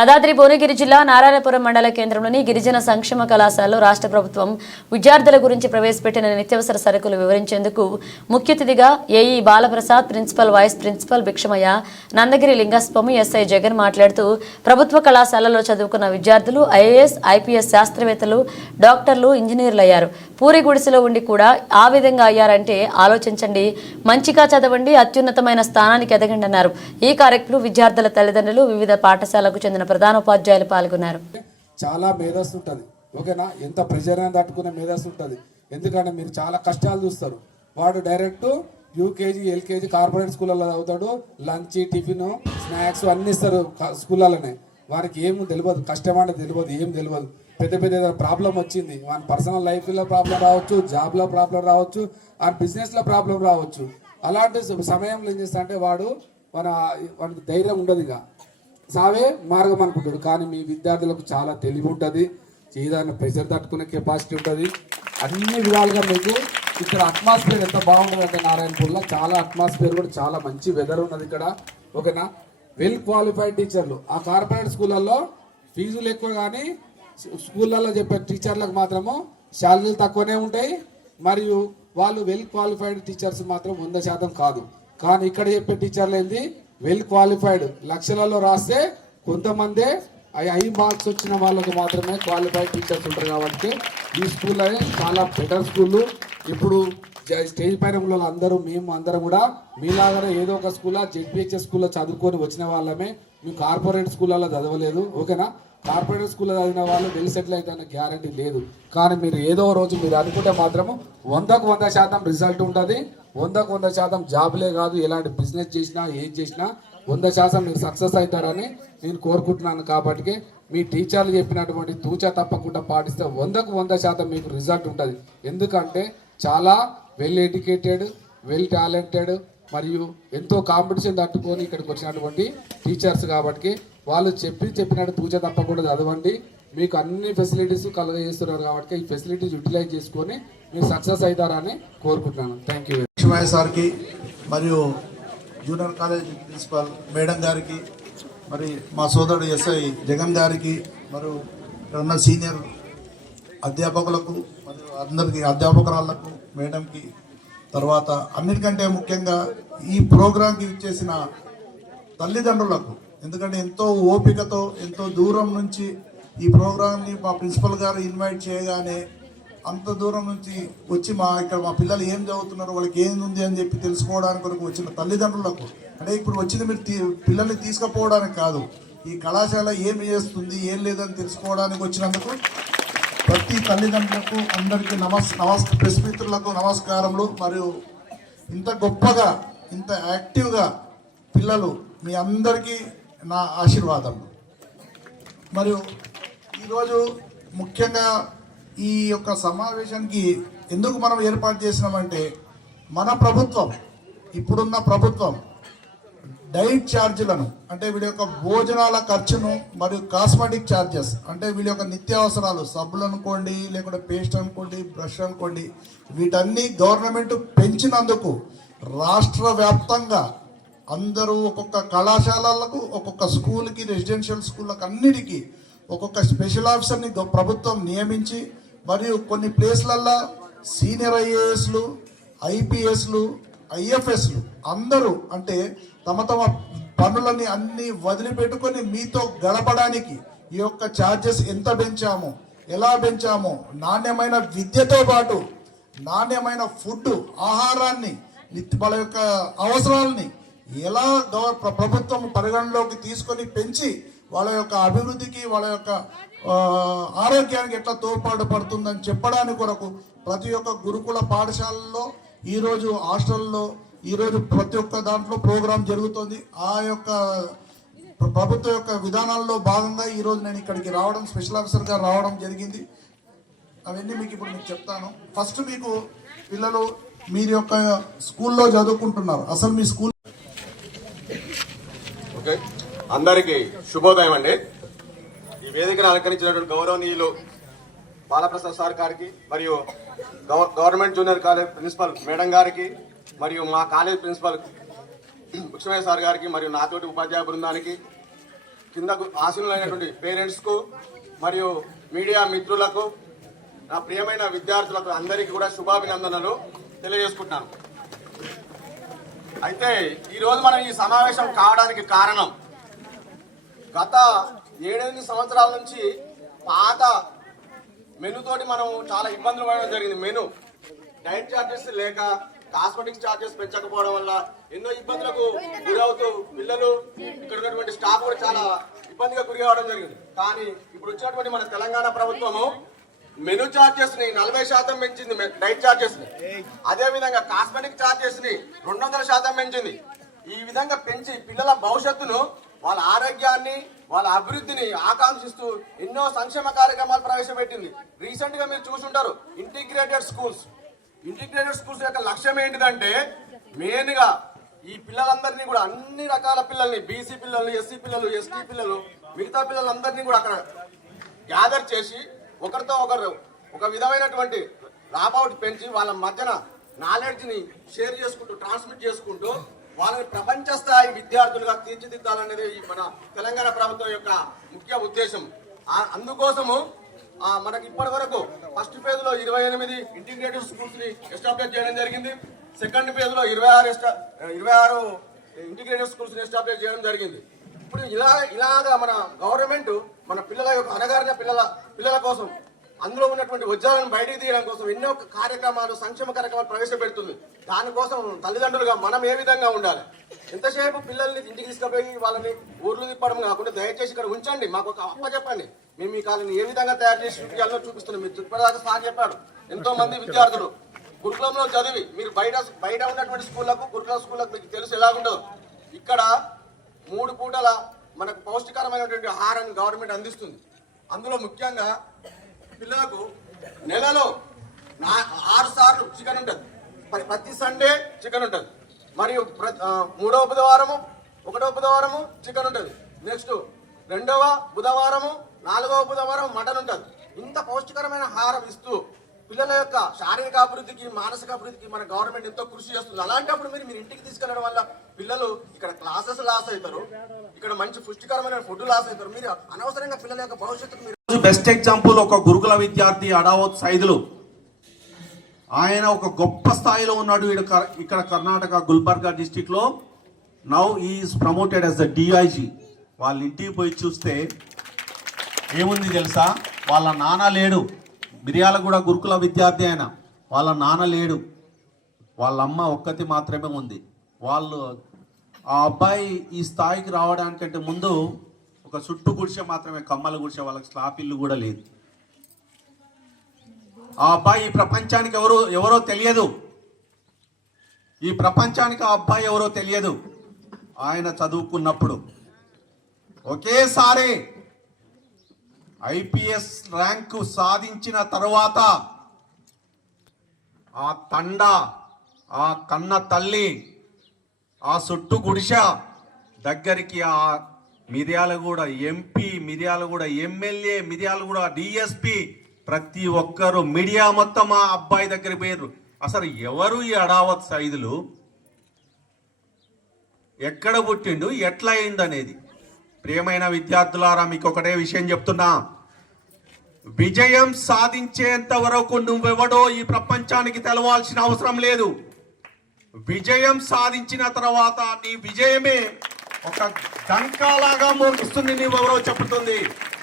యాదాద్రి భువనగిరి జిల్లా నారాయణపురం మండల కేంద్రంలోని గిరిజన సంక్షేమ కళాశాలలో రాష్ట్ర ప్రభుత్వం విద్యార్థుల గురించి ప్రవేశపెట్టిన నిత్యావసర సరుకులు వివరించేందుకు ముఖ్య అతిథిగా AE Balaprasad, principal, vice principal Bhikshamaiah, Nandagiri Lingaswamy, SI Jagan మాట్లాడుతూ ప్రభుత్వ కళాశాలలో చదువుకున్న విద్యార్థులు ఐఏఎస్, ఐపీఎస్ శాస్త్రవేత్తలు, డాక్టర్లు, ఇంజనీర్లు అయ్యారు. పూరి గుడిసెలో ఉండి కూడా ఆ విధంగా అయ్యారంటే ఆలోచించండి. మంచిగా చదవండి, అత్యున్నతమైన స్థానానికి ఎదగండి అన్నారు. ఈ కార్యక్రమంలో విద్యార్థుల తల్లిదండ్రులు, వివిధ పాఠశాలకు చెందిన ప్రధానోపాధ్యాయులు పాల్గొన్నారు. చాలా మేధస్సు ఉంటుంది, ఓకేనా? ఎంత ప్రెషర్ అని తట్టుకునే మేధస్సు ఉంటుంది. ఎందుకంటే మీరు చాలా కష్టాలు చూస్తారు. వాడు డైరెక్ట్ యూకేజీ, ఎల్కేజీ కార్పొరేట్ స్కూళ్ళలో చదువుతాడు. లంచ్, టిఫిన్, స్నాక్స్ అన్ని ఇస్తారు స్కూళ్ళలోనే. వారికి ఏం తెలియదు, కష్టం అంటే తెలియదు, ఏం తెలియదు. పెద్ద పెద్ద ప్రాబ్లం వచ్చింది, వాని పర్సనల్ లైఫ్లో ప్రాబ్లం రావచ్చు, జాబ్లో ప్రాబ్లం రావచ్చు, ఆ బిజినెస్లో ప్రాబ్లం రావచ్చు. అలాంటి సమయంలో ఏం చేస్తా అంటే వాడికి ధైర్యం ఉండదు, ఇక సావే మార్గం అనుకుంటాడు. కానీ మీ విద్యార్థులకు చాలా తెలివి ఉంటుంది, ఏదైనా ప్రెషర్ తట్టుకునే కెపాసిటీ ఉంటుంది. అన్ని విధాలుగా మీకు ఇక్కడ అట్మాస్ఫియర్ ఎంత బాగుంటుంది అంటే నారాయణపూర్లో చాలా అట్మాస్ఫియర్ కూడా చాలా మంచి వెదర్ ఉన్నది ఇక్కడ, ఓకేనా? వెల్ క్వాలిఫైడ్ టీచర్లు. ఆ కార్పొరేట్ స్కూళ్ళల్లో ఫీజులు ఎక్కువ, కానీ స్కూళ్ళల్లో చెప్పే టీచర్లకు మాత్రము శాలరీలు తక్కువనే ఉంటాయి. మరియు వాళ్ళు వెల్ క్వాలిఫైడ్ టీచర్స్ మాత్రం 100% కాదు. కానీ ఇక్కడ చెప్పే టీచర్లు ఏంది, వెల్ క్వాలిఫైడ్. లక్షలలో రాస్తే కొంతమందే హై మార్క్స్ వచ్చిన వాళ్ళకు మాత్రమే క్వాలిఫైడ్ టీచర్స్ ఉంటారు. కాబట్టి ఈ స్కూల్ చాలా బెటర్ స్కూళ్ళు. ఇప్పుడు స్టేజ్ పైన ఉన్న అందరూ మేము అందరం కూడా మీలాగానే ఏదో ఒక స్కూల్లో, జెడ్పిహెచ్ఎస్ స్కూల్లో చదువుకొని వచ్చిన వాళ్ళమే. మేము కార్పొరేట్ స్కూళ్ళలో చదవలేదు, ఓకేనా? కార్పొరేట్ స్కూల్లో చదివిన వాళ్ళు వెల్ సెటిల్ అయితే గ్యారంటీ లేదు. కానీ మీరు ఏదో రోజు మీరు అనుకుంటే మాత్రము 100% రిజల్ట్ ఉంటుంది. 100% జాబ్లే కాదు, ఎలాంటి బిజినెస్ చేసినా, ఏది చేసినా 100% మీరు సక్సెస్ అవుతారని నేను కోరుకుంటున్నాను. కాబట్టి మీ టీచర్లు చెప్పినటువంటి తూచా తప్పకుండా పాటిస్తే 100% మీకు రిజల్ట్ ఉంటుంది. ఎందుకంటే చాలా వెల్ ఎడ్యుకేటెడ్, వెల్ టాలెంటెడ్ మరియు ఎంతో కాంపిటీషన్ తట్టుకొని ఇక్కడికి వచ్చినటువంటి టీచర్స్. కాబట్టి వాళ్ళు చెప్పినట్టు తూచా తప్పకుండా చదవండి. మీకు అన్ని ఫెసిలిటీస్ కలుగజేస్తున్నారు. కాబట్టి ఈ ఫెసిలిటీస్ యూటిలైజ్ చేసుకొని మీరు సక్సెస్ అవుతారని కోరుకుంటున్నాను. Thank you. లక్ష్మయ్య సార్కి మరియు జూనియర్ కాలేజ్ ప్రిన్సిపల్ మేడం గారికి, మరి మా సోదరుడు ఎస్ఐ జగన్ గారికి, మరియు ఇక్కడ ఉన్న సీనియర్ అధ్యాపకులకు, మరియు అందరికీ అధ్యాపకురాళ్లకు, మేడంకి, తర్వాత అన్నిటికంటే ముఖ్యంగా ఈ ప్రోగ్రాంకి ఇచ్చేసిన తల్లిదండ్రులకు, ఎందుకంటే ఎంతో ఓపికతో ఎంతో దూరం నుంచి ఈ ప్రోగ్రామ్ని మా ప్రిన్సిపల్ గారు ఇన్వైట్ చేయగానే అంత దూరం నుంచి వచ్చి ఇక్కడ మా పిల్లలు ఏం చదువుతున్నారు, వాళ్ళకి ఏం ఉంది అని చెప్పి తెలుసుకోవడానికి కొరకు వచ్చిన తల్లిదండ్రులకు, అంటే ఇప్పుడు వచ్చింది మీరు పిల్లల్ని తీసుకుపోవడానికి కాదు, ఈ కళాశాల ఏం చేస్తుంది, ఏం లేదని తెలుసుకోవడానికి వచ్చినందుకు ప్రతి తల్లిదండ్రులకు అందరికీ ప్రెస్ మిత్రులకు నమస్కారములు. మరియు ఇంత గొప్పగా, ఇంత యాక్టివ్గా పిల్లలు, మీ అందరికీ నా ఆశీర్వాదములు. మరియు ఈరోజు ముఖ్యంగా ఈ యొక్క సమావేశానికి ఎందుకు మనం ఏర్పాటు చేసినామంటే, మన ప్రభుత్వం, ఇప్పుడున్న ప్రభుత్వం డైట్ ఛార్జీలను, అంటే వీళ్ళ యొక్క భోజనాల ఖర్చును మరియు కాస్మెటిక్ ఛార్జెస్, అంటే వీళ్ళ యొక్క నిత్యావసరాలు, సబ్బులు అనుకోండి, లేకుంటే పేస్ట్ అనుకోండి, బ్రష్ అనుకోండి, వీటన్ని గవర్నమెంట్ పెంచినందుకు రాష్ట్ర వ్యాప్తంగా అందరూ ఒక్కొక్క కళాశాలలకు, ఒక్కొక్క స్కూల్కి, రెసిడెన్షియల్ స్కూళ్ళకి అన్నిటికీ ఒక్కొక్క స్పెషల్ ఆఫీసర్ని ప్రభుత్వం నియమించి, మరియు కొన్ని ప్లేస్లల్లో సీనియర్ ఐఏఎస్లు, ఐపీఎస్లు, ఐఎఫ్ఎస్లు అందరూ అంటే తమ తమ పనులని అన్ని వదిలిపెట్టుకొని మీతో గడపడానికి ఈ యొక్క ఛార్జెస్ ఎంత పెంచామో, ఎలా పెంచామో, నాణ్యమైన విద్యతో పాటు నాణ్యమైన ఫుడ్, ఆహారాన్ని, వాళ్ళ యొక్క అవసరాలని ఎలా ప్రభుత్వం పరిగణలోకి తీసుకొని పెంచి వాళ్ళ యొక్క అభివృద్ధికి, వాళ్ళ యొక్క ఆరోగ్యానికి ఎట్లా తోడ్పాటు పడుతుందని చెప్పడానికి కొరకు ప్రతి ఒక్క గురుకుల పాఠశాలలో, ఈరోజు హాస్టల్లో, ఈరోజు ప్రతి ఒక్క దాంట్లో ప్రోగ్రాం జరుగుతుంది. ఆ యొక్క ప్రభుత్వం యొక్క విధానాల్లో భాగంగా ఈరోజు నేను ఇక్కడికి రావడం, స్పెషల్ ఆఫీసర్గా రావడం జరిగింది. అవన్నీ మీకు ఇప్పుడు మీకు చెప్తాను. ఫస్ట్ మీకు పిల్లలు మీరు యొక్క స్కూల్లో చదువుకుంటున్నారు, అసలు మీ స్కూల్. ఓకే, అందరికీ శుభోదయం అండి. ఈ వేదికను అలంకరించినటువంటి గౌరవనీయులు బాలప్రసాద్ సార్ గారికి, మరియు government junior college principal madam గారికి, మరియు మా కాలేజ్ ప్రిన్సిపల్ భిక్షమయ్య సార్ గారికి, మరియు నాతోటి ఉపాధ్యాయ బృందానికి, కిందకు ఆశీనులైనటువంటి పేరెంట్స్కు మరియు మీడియా మిత్రులకు, నా ప్రియమైన విద్యార్థులకు అందరికీ కూడా శుభాభినందనలు తెలియజేసుకుంటున్నాను. అయితే ఈరోజు మనం ఈ సమావేశం కావడానికి కారణం, గత 7-8 సంవత్సరాల నుంచి పాత మెనూతోటి మనం చాలా ఇబ్బందులు పడడం జరిగింది. మెనూ డైట్ చార్జెస్ లేక, కాస్మెటిక్స్ చార్జెస్ పెంచకపోవడం వల్ల ఎన్నో ఇబ్బందులకు గురవుతూ పిల్లలు, ఇక్కడ ఉన్నటువంటి స్టాఫ్ కూడా చాలా ఇబ్బందిగా గురి కావడం జరిగింది. కానీ ఇప్పుడు వచ్చినటువంటి మన తెలంగాణ ప్రభుత్వము మెనూ చార్జెస్ ని 40% పెంచింది, డైట్ చార్జెస్ ని. అదే విధంగా కాస్మెటిక్ చార్జెస్ ని 200% పెంచింది. ఈ విధంగా పెంచి పిల్లల భవిష్యత్తును, వాళ్ళ ఆరోగ్యాన్ని, వాళ్ళ అభివృద్ధిని ఆకాంక్షిస్తూ ఎన్నో సంక్షేమ కార్యక్రమాలు ప్రవేశపెట్టింది. రీసెంట్ గా మీరు చూసుంటారు ఇంటిగ్రేటెడ్ స్కూల్స్ యొక్క లక్ష్యం ఏంటిదంటే, మెయిన్ గా ఈ పిల్లలందరినీ కూడా, అన్ని రకాల పిల్లల్ని, బీసీ పిల్లలు, ఎస్సీ పిల్లలు, ఎస్టీ పిల్లలు, మిగతా పిల్లలందరినీ కూడా అక్కడ గ్యాదర్ చేసి ఒకరితో ఒకరు ఒక విధమైనటువంటి రాబౌట్ పెంచి వాళ్ళ మధ్యన నాలెడ్జ్ ని షేర్ చేసుకుంటూ, ట్రాన్స్మిట్ చేసుకుంటూ వాళ్ళని ప్రపంచ స్థాయి విద్యార్థులుగా తీర్చిదిద్దాలనేది మన తెలంగాణ ప్రభుత్వం యొక్క ముఖ్య ఉద్దేశం. అందుకోసము మనకి ఇప్పటి వరకు ఫస్ట్ ఫేజ్ లో 28 ఇంటిగ్రేటెడ్ స్కూల్స్ ని ఎస్టాబ్లిష్ చేయడం జరిగింది. సెకండ్ ఫేజ్ లో 26 ఇంటిగ్రేటెడ్ స్కూల్స్ ని ఎస్టాబ్లిష్ చేయడం జరిగింది. ఇప్పుడు ఇలాగా మన గవర్నమెంట్ మన పిల్లల యొక్క అనగారిన పిల్లల కోసం, అందులో ఉన్నటువంటి వజ్రాలను బయటికి తీయడం కోసం ఎన్నో కార్యక్రమాలు, సంక్షేమ కార్యక్రమాలు ప్రవేశపెడుతుంది. దానికోసం తల్లిదండ్రులుగా మనం ఏ విధంగా ఉండాలి? ఎంతసేపు పిల్లల్ని ఇంటికి తీసుకుపోయి వాళ్ళని ఊర్లు తిప్పడం కాకుండా దయచేసి ఇక్కడ ఉంచండి, మాకు ఒక అప్ప చెప్పండి, మేము ఈ కాలని ఏ విధంగా తయారు చేసి చూపించాలో చూపిస్తున్నాం. మీరు చుట్టుపక్కల సార్ చెప్పారు, ఎంతో మంది విద్యార్థులు గురుకులంలో చదివి మీరు బయట ఉన్నటువంటి స్కూళ్లకు, గురుకుల స్కూళ్లకు మీకు తెలుసు ఎలాగుండదు. ఇక్కడ 3 పూటల మనకు పౌష్టికరమైనటువంటి ఆహారాన్ని గవర్నమెంట్ అందిస్తుంది. అందులో ముఖ్యంగా పిల్లలకు నెలలో 6 సార్లు చికెన్ ఉంటుంది. ప్రతి సండే చికెన్ ఉంటుంది. మరియు 3వ బుధవారము, 1వ బుధవారము చికెన్ ఉంటుంది. నెక్స్ట్ 2వ బుధవారము, 4వ బుధవారం మటన్ ఉంటుంది. ఇంత పౌష్టికరమైన ఆహారం ఇస్తూ పిల్లల యొక్క శారీరక అభివృద్ధికి, మానసిక అభివృద్ధికి మన గవర్నమెంట్ ఎంతో కృషి చేస్తుంది. అలాంటప్పుడు మీరు ఇంటికి తీసుకెళ్లడం వల్ల పిల్లలు ఇక్కడ క్లాసెస్ లాస్ అవుతారు, ఇక్కడ మంచి పుష్టికరమైన ఫుడ్ లాస్ అవుతారు. మీరు అనవసరంగా పిల్లల యొక్క భవిష్యత్తు. బెస్ట్ ఎగ్జాంపుల్ ఒక గురుకుల విద్యార్థి అడావత్ సైదులు. ఆయన ఒక గొప్ప స్థాయిలో ఉన్నాడు. ఇక్కడ కర్ణాటక గుల్బర్గా డిస్టిక్ లో now is promoted as the DIG. వాళ్ళ ఇంటికి పోయి చూస్తే ఏముంది తెలుసా? వాళ్ళ నాన్న లేడు. మిర్యాలగూడ గురుకుల విద్యార్థి ఆయన. వాళ్ళ నాన్న లేడు, వాళ్ళ అమ్మ ఒక్కతి మాత్రమే ఉంది. ఆ అబ్బాయి ఈ స్థాయికి రావడానికంటే ముందు ఒక చుట్టు గుడిసె మాత్రమే, కమ్మల గుడిసె, వాళ్ళకి స్లాప్ ఇల్లు కూడా లేదు. ఆ అబ్బాయి ఈ ప్రపంచానికి ఎవరో తెలియదు. ఈ ప్రపంచానికి ఆ అబ్బాయి ఎవరో తెలియదు. ఆయన చదువుకున్నప్పుడు ఒకేసారి ఐపీఎస్ ర్యాంకు సాధించిన తర్వాత ఆ తండ, ఆ కన్న తల్లి, ఆ చుట్టు గుడిస దగ్గరికి ఆ Miryalaguda MP, Miryalaguda MLA, Miryalaguda DSP, ప్రతి ఒక్కరు మీడియా మొత్తం ఆ అబ్బాయి దగ్గర పోయారు. అసలు ఎవరు ఈ అడావత్ సైదులు, ఎక్కడ పుట్టిండు, ఎట్లా అయింది అనేది. ప్రియమైన విద్యార్థులారా, మీకు ఒకటే విషయం చెప్తున్నా, విజయం సాధించేంత వరకు నువ్వెవడో ఈ ప్రపంచానికి తెలవాల్సిన అవసరం లేదు. విజయం సాధించిన తర్వాత నీ విజయమే ఒక డంకాలాగా మోగిస్తుంది, నీవెవరో చెప్తుంది.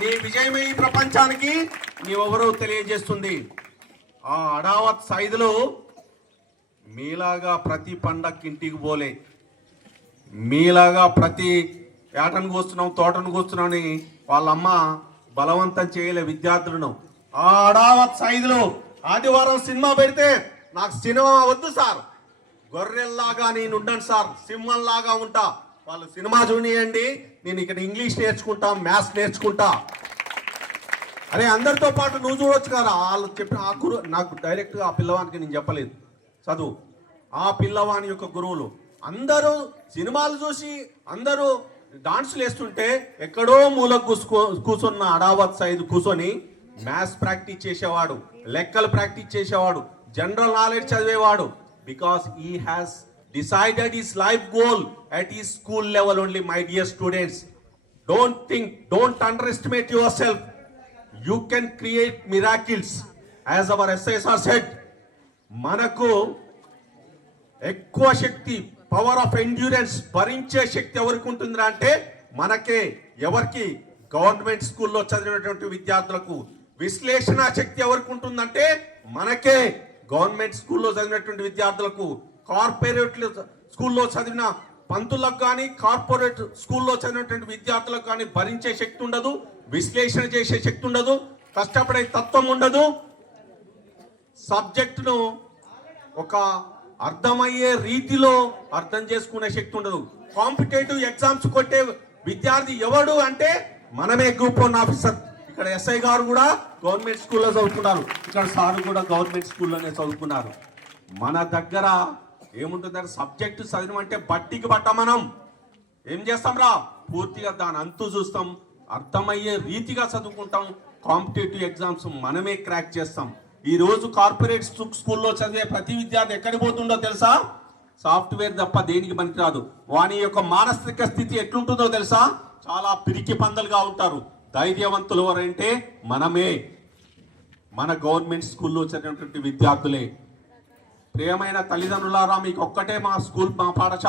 నీ విజయమే ఈ ప్రపంచానికి నీవెవరో తెలియజేస్తుంది. ఆ అడావత్ సైదులు మీలాగా ప్రతి పండక్కి ఇంటికి పోలే, మీలాగా ప్రతి ఏటను కూస్తున్నాం, తోటను కూస్తున్నాం అని వాళ్ళమ్మ బలవంతం చేయలే విద్యార్థులను. ఆ అడావత్ సైదులు ఆదివారం సినిమా పెడితే నాకు సినిమా వద్దు సార్, గొర్రెల్లాగా నేను ఉండను సార్, సింహంలాగా ఉంటా, వాళ్ళు సినిమా చూనియండి, నేను ఇక్కడ ఇంగ్లీష్ నేర్చుకుంటా, మ్యాథ్స్ నేర్చుకుంటా. అరే అందరితో పాటు నువ్వు చూడొచ్చు కదా. వాళ్ళు చెప్పిన ఆ గురువు నాకు డైరెక్ట్గా ఆ పిల్లవానికి నేను చెప్పలేదు చదువు. ఆ పిల్లవాని యొక్క గురువులు అందరూ సినిమాలు చూసి అందరూ డాన్సులు వేస్తుంటే ఎక్కడో మూలకు కూర్చున్న అడావత్ సైదు కూర్చొని మ్యాథ్స్ ప్రాక్టీస్ చేసేవాడు, లెక్కలు ప్రాక్టీస్ చేసేవాడు, జనరల్ నాలెడ్జ్ చదివేవాడు. Because he has decided his life goal at his school level only, my dear students. don't underestimate yourself. You can create miracles. As our SISR said, మనకు ఎక్కువ శక్తి, power of endurance, భరించే శక్తి ఎవరికి ఉంటుందా అంటే మనకే. ఎవరికి? Government స్కూల్లో చదివినటువంటి విద్యార్థులకు. విశ్లేషణ శక్తి ఎవరికి ఉంటుందంటే మనకే, గవర్నమెంట్ స్కూల్లో చదివినటువంటి విద్యార్థులకు. కార్పొరేట్ స్కూల్లో చదివిన పంతులకు కానీ, కార్పొరేట్ స్కూల్లో చదివినటువంటి విద్యార్థులకు కానీ భరించే శక్తి ఉండదు, విశ్లేషణ చేసే శక్తి ఉండదు, కష్టపడే తత్వం ఉండదు, సబ్జెక్టును ఒక అర్థమయ్యే రీతిలో అర్థం చేసుకునే శక్తి ఉండదు. కాంపిటేటివ్ ఎగ్జామ్స్ కొట్టే విద్యార్థి ఎవడు అంటే మనమే గ్రూప్ 1 ఆఫీసర్. ఇక్కడ ఎస్ఐ గారు కూడా గవర్నమెంట్ స్కూల్లో చదువుకున్నారు, ఇక్కడ సార్ కూడా గవర్నమెంట్ స్కూల్లోనే చదువుకున్నారు. మన దగ్గర ఏముంటుందంటే సబ్జెక్టు చదివమంటే బట్టికి పట్ట మనం ఏం చేస్తాం రా, పూర్తిగా దాని అంతు చూస్తాం, అర్థమయ్యే రీతిగా చదువుకుంటాం. కాంపిటేటివ్ ఎగ్జామ్స్ మనమే క్రాక్ చేస్తాం. ఈ రోజు కార్పొరేట్ స్కూల్లో చదివే ప్రతి విద్యార్థి ఎక్కడికి పోతుండో తెలుసా? సాఫ్ట్వేర్ తప్ప దేనికి పనికిరాదు. వాని యొక్క మానసిక స్థితి ఎట్లుంటుందో తెలుసా? చాలా పిరికి పందలుగా ఉంటారు. ధైర్యవంతులు ఎవరంటే మనమే, మన గవర్నమెంట్ స్కూల్లో చదివినటువంటి విద్యార్థులే. ప్రియమైన తల్లిదండ్రులారా, మీకు ఒక్కటే మా పాఠశాల